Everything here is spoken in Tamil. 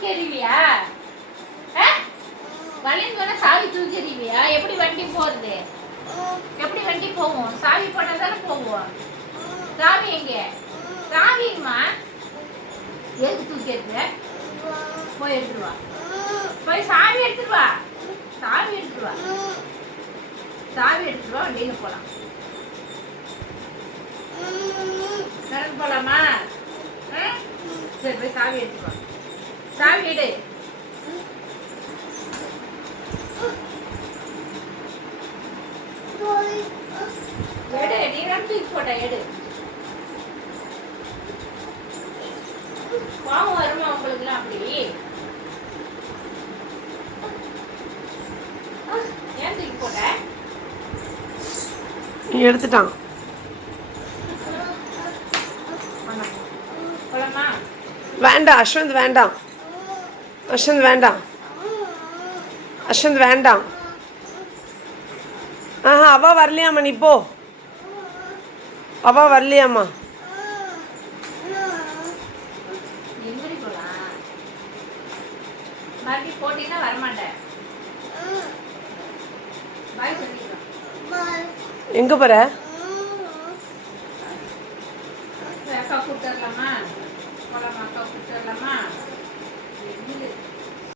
தூக்கி எறிவியா? வளைந்து போனா சாவி தூக்கி எறிவியா? எப்படி வண்டி போறது? எப்படி வண்டி போவோம்? சாவி போட்டா தானே போவோம். சாவி எங்க? சாவிமா எதுக்கு தூக்கி எடுத்து போய் எடுத்துட்டு வா. போய் சாவி எடுத்துட்டு வா. சாவி எடுத்துட்டு வா. சாவி எடுத்துட்டு வா. வண்டியில போலாம். நடந்து போலாமா? சரி போய் சாவி எடுத்துட்டு வா. சாவி எடு. எடு. நீ தான் தூக்கி போட்ட. எடு. பாவம் வருமா உங்களுக்குலாம்? அப்படி ஏன் தூக்கி போட்ட? எடுத்துட்டான். வேண்டாம் அஸ்வந்த், வேண்டாம் அஸ்வந்த், வேண்டாம் அஸ்வந்த், வேண்டாம். அவ வரலையாம்மா, நீ போ. அவ வரலையாம்மா. போட்டீங்கன்னா வரமாட்டேன். எங்க போற?